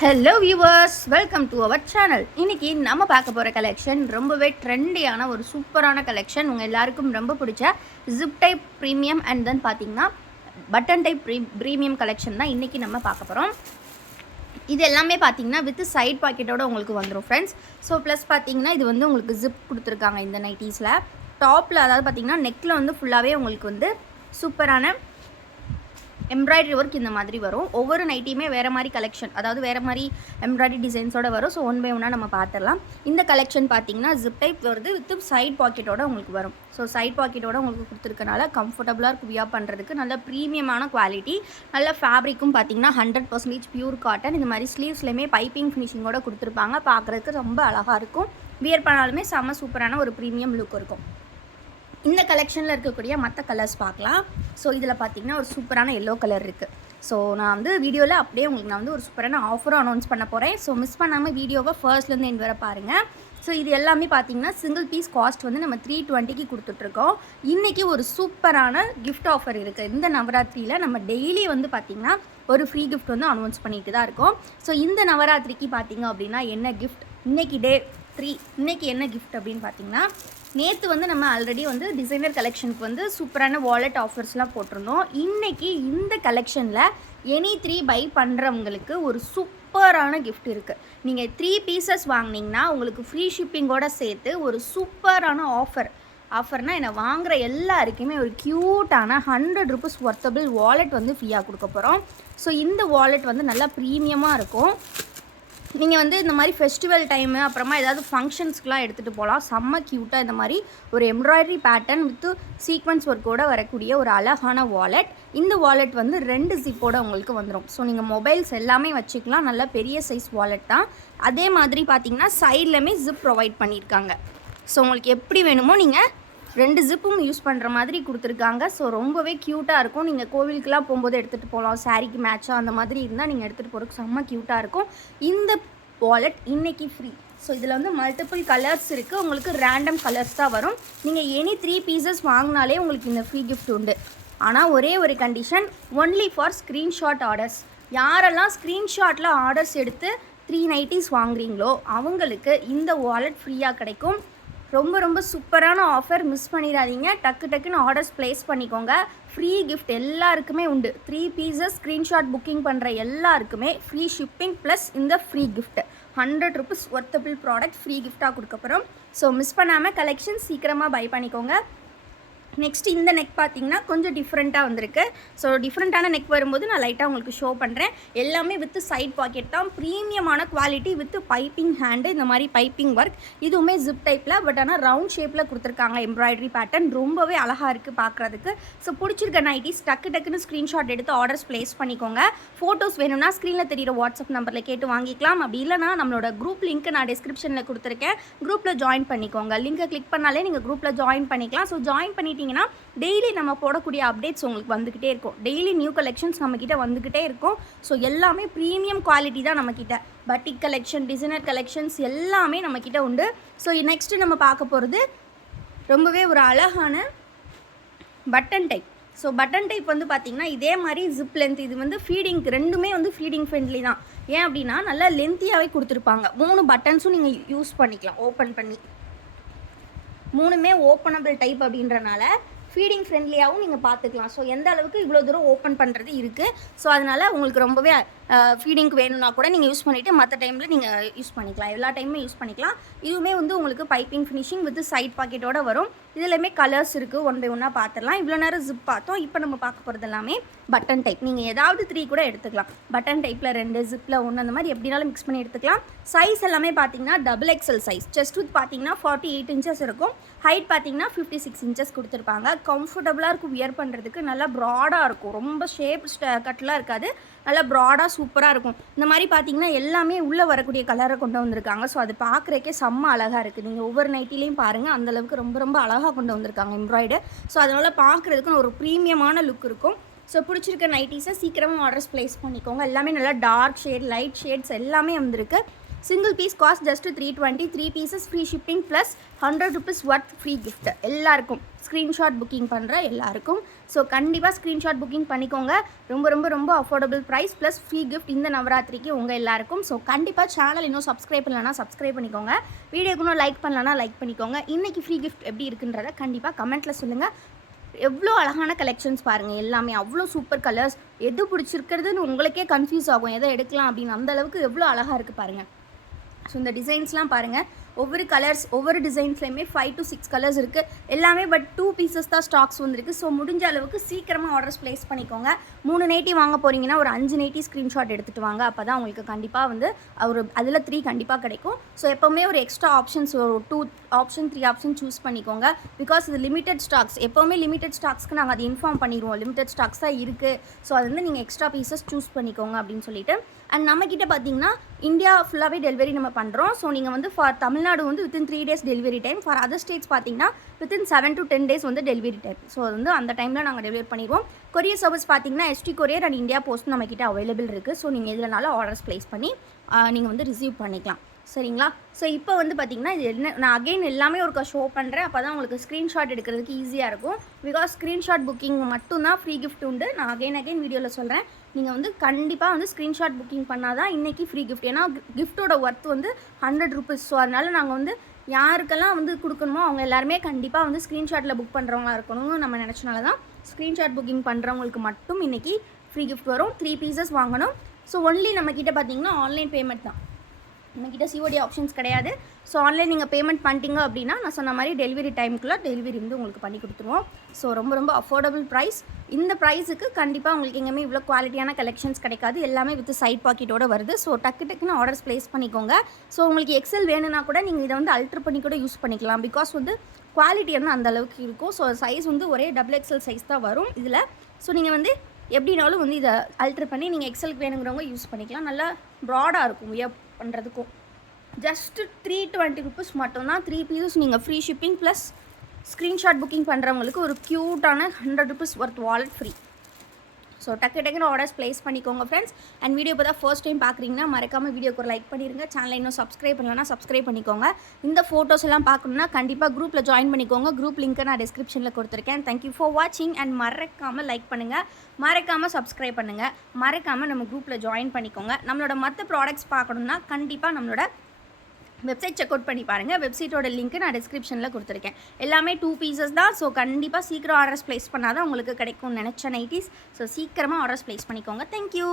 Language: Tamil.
Hello viewers, welcome to our channel. இன்றைக்கி நம்ம பார்க்க போகிற கலெக்ஷன் ரொம்பவே ட்ரெண்டியான ஒரு சூப்பரான கலெக்ஷன். உங்கள் எல்லாருக்கும் ரொம்ப பிடிச்ச zip type premium and then பார்த்திங்கன்னா பட்டன் டைப் ப்ரீமியம் கலெக்ஷன் தான் இன்றைக்கி நம்ம பார்க்க போகிறோம். இது எல்லாமே பார்த்திங்கன்னா வித் சைட் பாக்கெட்டோடு உங்களுக்கு வந்துடும் ஃப்ரெண்ட்ஸ். ஸோ ப்ளஸ் பார்த்திங்கன்னா இது வந்து உங்களுக்கு ஜிப் கொடுத்துருக்காங்க இந்த நைட்டீஸில். டாப்பில் அதாவது பார்த்திங்கன்னா நெக்கில் வந்து ஃபுல்லாகவே உங்களுக்கு வந்து சூப்பரான எம்ப்ராய்டரி ஒர்க் இந்த மாதிரி வரும். ஒவ்வொரு நைட்டியுமே வேறு மாதிரி கலெக்ஷன், அதாவது வேறு மாதிரி எம்ப்ராய்டரி டிசைன்ஸோடு வரும். ஸோ ஒன் பை ஒன்னாக நம்ம பார்த்துடலாம். இந்த கலெக்ஷன் பார்த்திங்கன்னா ஜிப் டைப் வருது வித் சைட் பாக்கெட்டோடு உங்களுக்கு வரும். ஸோ சைட் பாக்கெட்டோடு உங்களுக்கு கொடுத்துருக்கனால கம்ஃபர்டபுளாக இருக்கும் வியர் பண்ணுறதுக்கு. நல்ல ப்ரீமியமான குவாலிட்டி, நல்ல ஃபேப்ரிக்கும் பார்த்திங்கன்னா 100% பியூர் காட்டன். இந்த மாதிரி ஸ்லீவ்ஸ்லேயுமே பைப்பிங் ஃபினிஷிங்கோடு கொடுத்துருப்பாங்க. பார்க்குறதுக்கு ரொம்ப அழகாக இருக்கும். வியர் பண்ணாலுமே செம்ம சூப்பரான ஒரு ப்ரீமியம் லுக் இருக்கும். இந்த கலெக்ஷனில் இருக்கக்கூடிய மற்ற கலர்ஸ் பார்க்கலாம். ஸோ இதில் பார்த்திங்கன்னா ஒரு சூப்பரான எல்லோ கலர் இருக்குது. ஸோ நான் வந்து வீடியோவில் அப்படியே உங்களுக்கு நான் வந்து ஒரு சூப்பரான ஆஃபரும் அனௌன்ஸ் பண்ண போகிறேன். ஸோ மிஸ் பண்ணாமல் வீடியோவை ஃபர்ஸ்ட்லேருந்து எண்ட் வர பாருங்கள். ஸோ இது எல்லாமே பார்த்திங்கன்னா சிங்கிள் பீஸ் காஸ்ட் வந்து நம்ம 320க்கு கொடுத்துட்ருக்கோம். இன்றைக்கி ஒரு சூப்பரான கிஃப்ட் ஆஃபர் இருக்குது. இந்த நவராத்திரியில் நம்ம டெய்லி வந்து பார்த்திங்கன்னா ஒரு ஃப்ரீ கிஃப்ட் வந்து அனௌன்ஸ் பண்ணிட்டு தான் இருக்கோம். ஸோ இந்த நவராத்திரிக்கு பார்த்திங்க அப்படின்னா என்ன கிஃப்ட், இன்றைக்கி டே 3 இன்றைக்கி என்ன கிஃப்ட் அப்படின்னு பார்த்திங்கன்னா, நேற்று வந்து நம்ம ஆல்ரெடி வந்து டிசைனர் கலெக்ஷனுக்கு வந்து சூப்பரான வாலெட் ஆஃபர்ஸ்லாம் போட்டிருந்தோம். இன்றைக்கி இந்த கலெக்ஷனில் எனி 3 பை பண்ணுறவங்களுக்கு ஒரு சூப்பரான கிஃப்ட் இருக்குது. நீங்கள் 3 பீசஸ் வாங்கினீங்கன்னா உங்களுக்கு ஃப்ரீ ஷிப்பிங்கோடு சேர்த்து ஒரு சூப்பரான ஆஃபர்னால் என்னை வாங்குகிற எல்லாருக்குமே ஒரு க்யூட்டான 100 ரூபீஸ் ஒர்த்தபிள் வாலெட் வந்து ஃப்ரீயாக கொடுக்க போகிறோம். ஸோ இந்த வாலெட் வந்து நல்லா ப்ரீமியமாக இருக்கும். நீங்கள் வந்து இந்த மாதிரி ஃபெஸ்டிவல் டைமு அப்புறமா ஏதாவது ஃபங்க்ஷன்ஸ்க்குலாம் எடுத்துகிட்டு போகலாம். செம்ம க்யூட்டாக இந்த மாதிரி ஒரு எம்ப்ராய்டரி பேட்டர்ன் வித் சீக்வன்ஸ் ஒர்க்கோடு வரக்கூடிய ஒரு அழகான வாலெட். இந்த வாலெட் வந்து 2 ஜிப்போடு உங்களுக்கு வந்துடும். ஸோ நீங்கள் மொபைல்ஸ் எல்லாமே வச்சுக்கலாம். நல்ல பெரிய சைஸ் வாலெட் தான். அதே மாதிரி பார்த்திங்கன்னா சைட்லையுமே ஜிப் ப்ரொவைட் பண்ணியிருக்காங்க. ஸோ உங்களுக்கு எப்படி வேணுமோ நீங்கள் 2 ஜிப்பும் யூஸ் பண்ணுற மாதிரி கொடுத்துருக்காங்க. ஸோ ரொம்பவே க்யூட்டாக இருக்கும். நீங்கள் கோவிலுக்கெலாம் போகும்போது எடுத்துகிட்டு போகலாம். சாரீக்கு மேட்சாக அந்த மாதிரி இருந்தால் நீங்கள் எடுத்துகிட்டு போகிறதுக்கு செம்ம க்யூட்டாக இருக்கும். இந்த வாலெட் இன்றைக்கி ஃப்ரீ. ஸோ இதில் வந்து மல்டிபிள் கலர்ஸ் இருக்குது. உங்களுக்கு ரேண்டம் கலர்ஸ் தான் வரும். நீங்கள் எனி 3 பீசஸ் வாங்கினாலே உங்களுக்கு இந்த ஃப்ரீ கிஃப்ட் உண்டு. ஆனால் ஒரே ஒரு condition, only for screenshot orders. யாரெல்லாம் ஸ்க்ரீன்ஷாட்டில் ஆர்டர்ஸ் எடுத்து 3 நைட்டீஸ் வாங்குறீங்களோ அவங்களுக்கு இந்த வாலெட் ஃப்ரீயாக கிடைக்கும். ரொம்ப ரொம்ப சூப்பரான ஆஃபர், மிஸ் பண்ணிடாதீங்க. டக்குன்னு ஆர்டர்ஸ் ப்ளேஸ் பண்ணிக்கோங்க. ஃப்ரீ கிஃப்ட் எல்லாருக்குமே உண்டு. 3 பீசஸ் ஸ்க்ரீன்ஷாட் புக்கிங் பண்ணுற எல்லாருக்குமே ஃப்ரீ ஷிப்பிங் ப்ளஸ் இந்த free gift 100 rupees worthable product free கிஃப்டாக கொடுக்கப்புறம். ஸோ மிஸ் பண்ணாமல் கலெக்ஷன் சீக்கிரமாக பை பண்ணிக்கோங்க. நெக்ஸ்ட் இந்த நெக் பார்த்திங்கன்னா கொஞ்சம் டிஃப்ரெண்ட்டாக வந்திருக்கு. ஸோ டிஃப்ரெண்ட்டான நெக் வரும்போது நான் லைட்டாக உங்களுக்கு ஷோ பண்ணுறேன். எல்லாமே வித் சைட் பாக்கெட் தான். ப்ரீமியமான குவாலிட்டி வித் பைப்பிங் ஹேண்டு, இந்த மாதிரி பைப்பிங் ஒர்க். இதுவுமே ஜிப் டைப்பில், பட் ஆனால் ரவுண்ட் ஷேப்பில் கொடுத்துருக்காங்க. எம்ப்ராய்டரி பேட்டர்ன் ரொம்பவே அழகாக இருக்குது பார்க்குறதுக்கு. ஸோ பிடிச்சிருக்க நைட்டிஸ் டக்குன்னு ஸ்க்ரீன்ஷாட் எடுத்து ஆர்டர்ஸ் ப்ளேஸ் பண்ணிக்கோங்க. ஃபோட்டோஸ் வேணும்னா ஸ்க்ரீனில் தெரியிற வாட்ஸ்அப் நம்பரில் கேட்டு வாங்கிக்கலாம். அப்படி இல்லைனா நம்மளோட குரூப் லிங்க் நான் டிஸ்கிரிப்ஷனில் கொடுத்துருக்கேன். குரூப்பில் ஜாயின் பண்ணிக்கோங்க. லிங்கை கிளிக் பண்ணாலே நீங்கள் குரூப்பில் ஜாயின் பண்ணிக்கலாம். ஸோ ஜாயின் பண்ணிட்டீங்க டெய்லி நம்ம போடக்கூடிய அப்டேட்ஸ் உங்களுக்கு வந்துக்கிட்டே இருக்கும். டெய்லி நியூ கலெக்ஷன்ஸ் நம்மக்கிட்ட வந்துக்கிட்டே இருக்கும். ஸோ எல்லாமே ப்ரீமியம் குவாலிட்டி தான் நம்மக்கிட்ட. பட்டிக் கலெக்ஷன், டிசைனர் கலெக்ஷன்ஸ் எல்லாமே நம்மக்கிட்ட உண்டு. ஸோ நெக்ஸ்ட்டு நம்ம பார்க்க போகிறது ரொம்பவே ஒரு அழகான button type. So button type வந்து பார்த்திங்கன்னா இதே மாதிரி ஜிப் லென்த். இது வந்து ஃபீடிங்க்கு ரெண்டுமே வந்து ஃபீடிங் ஃப்ரெண்ட்லி தான். ஏன் அப்படின்னா நல்லா லென்த்தியாகவே கொடுத்துருப்பாங்க. 3 பட்டன்ஸும் நீங்கள் யூஸ் பண்ணிக்கலாம். ஓப்பன் பண்ணி 3மே ஓப்பனபிள் டைப் அப்படின்றனால ஃபீடிங் ஃப்ரெண்ட்லியாகவும் நீங்கள் பார்த்துக்கலாம். ஸோ எந்த அளவுக்கு இவ்வளோ தூரம் ஓப்பன் பண்ணுறது இருக்குது. ஸோ அதனால் உங்களுக்கு ரொம்பவே ஃபீடிங்க்கு வேணும்னா கூட நீங்கள் யூஸ் பண்ணிவிட்டு மற்ற டைமில் நீங்கள் யூஸ் பண்ணிக்கலாம். எல்லா டைமுமே யூஸ் பண்ணிக்கலாம். இதுவுமே வந்து உங்களுக்கு பைப்பிங் ஃபினிஷிங் வித் சைட் பாக்கெட்டோடு வரும். இதுலையுமே கலர்ஸ் இருக்குது. ஒன் பை ஒன்னாக பார்த்துடலாம். இவ்வளோ நேரம் ஜிப் பார்த்தோம். இப்போ நம்ம பார்க்க போகிறது எல்லாமே பட்டன் டைப். நீங்கள் ஏதாவது 3 கூட எடுத்துக்கலாம். பட்டன் டைப்பில் 2, ஜிப்பில் 1, அந்த மாதிரி எப்படினாலும் மிக்ஸ் பண்ணி எடுத்துக்கலாம். சைஸ் எல்லாமே பார்த்தீங்கன்னா XXL சைஸ். செஸ்ட் வித் பார்த்தீங்கன்னா 48 இன்ச்சஸ் இருக்கும். ஹைட் பார்த்தீங்கன்னா 56 இன்ச்சஸ் கொடுத்துருப்பாங்க. கம்ஃபர்டபுளாக இருக்கும் வியர் பண்ணுறதுக்கு. நல்லா ப்ராடாக இருக்கும். ரொம்ப ஷேப் கட்லாம் இருக்காது. நல்லா ப்ராடாக சூப்பராக இருக்கும். இந்த மாதிரி பார்த்தீங்கன்னா எல்லாமே உள்ளே வரக்கூடிய கலரை கொண்டு வந்திருக்காங்க. ஸோ அது பார்க்குறக்கே செம்ம அழகாக இருக்குது. நீங்கள் ஒவ்வொரு நைட்டிலையும் பாருங்கள், அந்தளவுக்கு ரொம்ப ரொம்ப அழகாக கொண்டு வந்திருக்காங்க எம்ப்ராய்டர். ஸோ அதனால் பார்க்குறதுக்கு ஒரு ப்ரீமியமான லுக் இருக்கும். ஸோ பிடிச்சிருக்க நைட்டிஸை சீக்கிரமாக ஆர்டர்ஸ் ப்ளேஸ் பண்ணிக்கோங்க. எல்லாமே நல்லா டார்க் ஷேட், லைட் ஷேட்ஸ் எல்லாமே வந்திருக்கு. Single piece cost just 320, 3 pieces free shipping plus 100 rupees worth free gift எல்லாருக்கும், ஸ்க்ரீன்ஷாட் புக்கிங் பண்ணுற எல்லாருக்கும். ஸோ கண்டிப்பாக ஸ்க்ரீன்ஷாட் புக்கிங் பண்ணிக்கோங்க. ரொம்ப ரொம்ப ரொம்ப affordable price plus free gift இந்த நவராத்திரிக்கு உங்கள் எல்லாருக்கும். ஸோ கண்டிப்பாக சேனல் இன்னும் சப்ஸ்கிரைப் பண்ணலன்னா சப்ஸ்கிரைப் பண்ணிக்கோங்க. வீடியோக்கு இன்னும் லைக் பண்ணலன்னா லைக் பண்ணிக்கோங்க. இன்றைக்கி ஃப்ரீ கிஃப்ட் எப்படி இருக்குன்றதை கண்டிப்பாக கமெண்ட்டில் சொல்லுங்கள். எவ்வளோ அழகான கலெக்ஷன்ஸ் பாருங்கள், எல்லாமே அவ்வளோ சூப்பர் கலர்ஸ். எது பிடிச்சிருக்கிறதுன்னு உங்களுக்கே கன்ஃபியூஸ் ஆகும் எதை எடுக்கலாம் அப்படின்னு. அந்தளவுக்கு எவ்வளோ அழகாக இருக்குது பாருங்கள். ஸோ இந்த டிசைன்ஸ்லாம் பாருங்கள், ஒவ்வொரு கலர்ஸ் ஒவ்வொரு டிசைன்ஸ்லையுமே 5 to 6 கலர்ஸ் இருக்குது எல்லாமே. பட் 2 பீசஸ் தான் ஸ்டாக்ஸ் வந்துருக்கு. ஸோ முடிஞ்ச அளவுக்கு சீக்கிரமாக ஆர்டர்ஸ் ப்ளேஸ் பண்ணிக்கோங்க. 3 நைட்டி வாங்க போகிறீங்கன்னா ஒரு 5 நைட்டி ஸ்க்ரீன்ஷாட் எடுத்துகிட்டு வாங்க. அப்போ தான் உங்களுக்கு கண்டிப்பாக வந்து ஒரு அதில் 3 கண்டிப்பாக கிடைக்கும். ஸோ எப்போவுமே ஒரு எக்ஸ்ட்ரா ஆப்ஷன்ஸ், ஒரு 2 ஆப்ஷன் 3 ஆப்ஷன் சூஸ் பண்ணிக்கோங்க. பிகாஸ் இது லிமிடெட் ஸ்டாக்ஸ். எப்போவுமே லிமிடெட் ஸ்டாக்ஸ்க்கு நாங்கள் அதை இன்ஃபார்ம் பண்ணிடுவோம், லிமிடெட் ஸ்டாக்ஸ் தான் இருக்குது. ஸோ அது வந்து நீங்கள் எக்ஸ்ட்ரா பீசஸ் சூஸ் பண்ணிக்கோங்க அப்படின்னு சொல்லிட்டு. அண்ட் நம்மக்கிட்ட பார்த்தீங்கன்னா இந்தியா ஃபுல்லாகவே டெலிவரி நம்ம பண்ணுறோம். ஸோ நீங்கள் வந்து ஃபார் தமிழ்நாடு வந்து within 3 days delivery time. For other states பார்த்தீங்கன்னா வித்தின் 7 to 10 days வந்து டெலிவரி டைம். ஸோ அது வந்து அந்த டைமில் நாங்கள் டெலிவரி பண்ணிடுவோம். கொரியர் சர்வீஸ் பார்த்தீங்கன்னா ST courier and India post நம்மக்கிட்ட அவைலபிள் இருக்குது. ஸோ நீங்கள் எதுலனாலும் ஆர்டர்ஸ் ப்ளேஸ் பண்ணி நீங்கள் வந்து ரிசீவ் பண்ணிக்கலாம். சரிங்களா? ஸோ இப்போ வந்து பார்த்திங்கன்னா இது என்ன, நான் அகெயின் எல்லாமே ஒரு ஷோ பண்ணுறேன். அப்போ தான் உங்களுக்கு ஸ்க்ரீன்ஷாட் எடுக்கிறதுக்கு ஈஸியாக இருக்கும். பிகாஸ் ஸ்க்ரீன்ஷாட் புக்கிங் மட்டும்தான் ஃப்ரீ கிஃப்ட் உண்டு. நான் அகெயின் வீடியோவில் சொல்கிறேன். நீங்கள் வந்து கண்டிப்பாக வந்து ஸ்க்ரீன்ஷாட் புக்கிங் பண்ணால் தான் இன்றைக்கி ஃப்ரீ கிஃப்ட். ஏன்னா கிஃப்ட்டோட ஒர்த் வந்து 100 rupees. ஸோ அதனால் நாங்கள் வந்து யாருக்கெல்லாம் வந்து கொடுக்கணுமோ அவங்க எல்லாருமே கண்டிப்பாக வந்து ஸ்க்ரீன்ஷாட்டில் புக் பண்ணுறவங்களா இருக்கணும்னு நம்ம நினச்சனால தான் ஸ்க்ரீன்ஷாட் புக்கிங் பண்ணுறவங்களுக்கு மட்டும் இன்றைக்கி ஃப்ரீ கிஃப்ட் வரும். 3 pieces வாங்கணும். ஸோ ஒன்லி நம்மக்கிட்ட பார்த்திங்கன்னா ஆன்லைன் பேமெண்ட் தான், நம்மக்கிட்ட COD ஆப்ஷன்ஸ் கிடையாது. ஸோ ஆன்லைன் நீங்கள் பேமெண்ட் பண்ணிட்டீங்க அப்படின்னா நான் சொன்ன மாதிரி டெலிவரி டைமுக்குள்ளே டெலிவரி வந்து உங்களுக்கு பண்ணி கொடுத்துருவோம். ஸோ ரொம்ப ரொம்ப அஃபோர்டபுள் ப்ரைஸ். இந்த ப்ரைஸுக்கு கண்டிப்பாக உங்களுக்கு எங்கேயுமே இவ்வளோ குவாலிட்டியான கலெக்ஷன்ஸ் கிடைக்காது. எல்லாமே வித் சைட் பாக்கெட்டோடு வருது. ஸோ டக்குன்னு ஆர்டர்ஸ் ப்ளேஸ் பண்ணிக்கோங்க. ஸோ உங்களுக்கு எக்ஸல் வேணும்னா கூட நீங்கள் இதை வந்து அல்ட்ரு பண்ணி கூட யூஸ் பண்ணிக்கலாம். பிகாஸ் வந்து குவாலிட்டி வந்து அந்தளவுக்கு இருக்கும். ஸோ சைஸ் வந்து ஒரே XXL சைஸ் தான் வரும் இதில். ஸோ நீங்கள் வந்து எப்படினாலும் வந்து இதை அல்ட்ரு பண்ணி நீங்கள் எக்ஸலுக்கு வேணுங்கிறவங்க யூஸ் பண்ணிக்கலாம். நல்லா ப்ராடாக இருக்கும் வியர் பண்ணுறதுக்கும். ஜஸ்ட்டு 320 rupees மட்டும்தான். 3 pieces நீங்கள் free shipping plus screenshot booking பண்ணுறவங்களுக்கு ஒரு க்யூட்டான 100 rupees worth wallet free. So டக்குன்னு ஆர்டர்ஸ் ப்ளேஸ் பண்ணிக்கோங்க ஃப்ரெண்ட்ஸ். அண்ட் வீடியோ இப்போ தான் ஃபர்ஸ்ட் டைம் பார்க்குறீங்கன்னா மறக்காமல் வீடியோக்கு ஒரு லைக் பண்ணிடுங்க. சேனலை இன்னும் சப்ஸ்கிரைப் பண்ணலன்னா சப்ஸ்கிரைப் பண்ணிக்கோங்க. இந்த ஃபோட்டோஸ் எல்லாம் பார்க்கணுன்னா கண்டிப்பாக குரூப்பில் ஜாயின் பண்ணிக்கோங்க. குரூப் லிங்க்கை நான் டிஸ்கிரிப்ஷனில் கொடுத்துருக்கேன். தேங்க்யூ ஃபார் வாட்சிங். அண்ட் மறக்காமல் லைக் பண்ணுங்கள், மறக்காமல் சப்ஸ்கிரைப் பண்ணுங்கள், மறக்காமல் நம்ம குரூப்பில் ஜாயின் பண்ணிக்கோங்க. நம்மளோட மற்ற ப்ராடக்ட்ஸ் பார்க்கணுன்னா கண்டிப்பாக நம்மளோட வெப்சைட் செக் அவுட் பண்ணி பாருங்கள். வெப்சைட்டோட லிங்க்கு நான் டிஸ்கிரிப்ஷனில் கொடுத்துருக்கேன். எல்லாமே 2 pieces தான். ஸோ கண்டிப்பாக சீக்கிரம் ஆர்டர்ஸ் ப்ளேஸ் பண்ணால் தான் உங்களுக்கு கிடைக்கும்னு நினச்ச நைட்டிஸ். ஸோ சீக்கிரமாக ஆர்டர்ஸ் ப்ளேஸ் பண்ணிக்கோங்க. தேங்க்யூ.